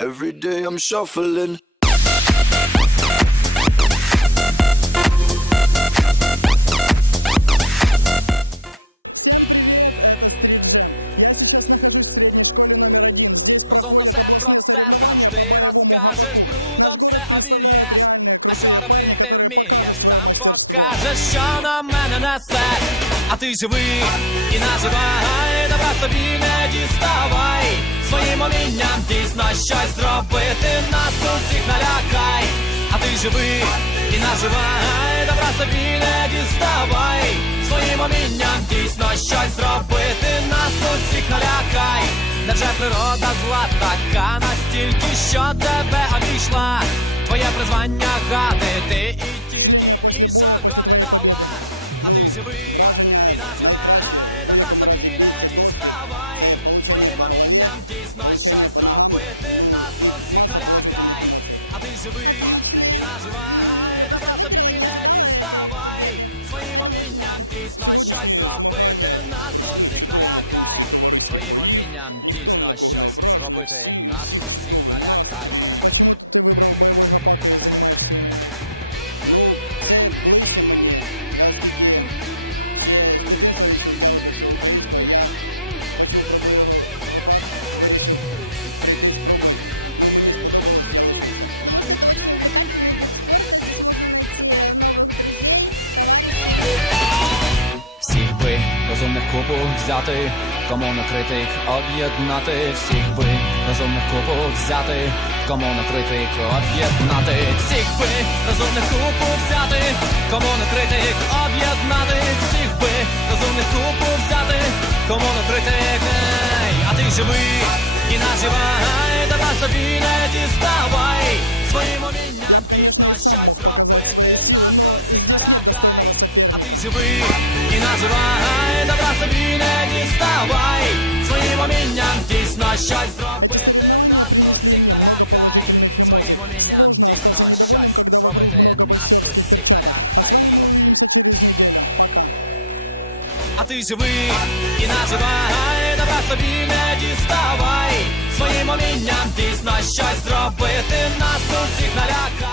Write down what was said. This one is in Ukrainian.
Every day I'm shuffling. Розумно все про все завжди розкажеш, брудом все обільєш. А що робити вмієш, сам покажеш, що на мене несе. А ти живи і наживай, добра собі не діставай. Своїм умінням дійсно щось зробити, нас усіх налякай. А ти живи і наживай, добра собі не діставай. Своїм умінням дійсно щось зробити, нас усіх налякай. Невже природа зла така настільки, що тебе обійшла? Твоє призвання гадити і тільки іншого не дала. А ти живи і наживай, добра собі не діставай. Своїм умінням дійсно щось зробити, нас усіх налякай. А ти живи і наживай, добра собі не діставай. Своїм умінням дійсно щось зробити, нас усіх налякай. Своїм умінням дійсно щось зробити, нас усіх налякай. Би розумних купу взяти, кому на критик об'єднати, всіх би розумних купу взяти, кому на критик об'єднати, всіх би розумних купу взяти, кому на критик об'єднати, всіх би розумних купу взяти, кому на критик, ей, а ти живи і наживай, добра собі не діставай, своїм умінням дійсно щось зробити, нас усіх налякай. А ти живи і наживай, добра собі не діставай. Своїм умінням дійсно щось зробити, нас усіх налякай. Своїм умінням дійсно щось зробити, нас усіх налякай. А ти живи і наживай, добра собі не діставай. Своїм умінням дійсно щось зробити, нас усіх налякай.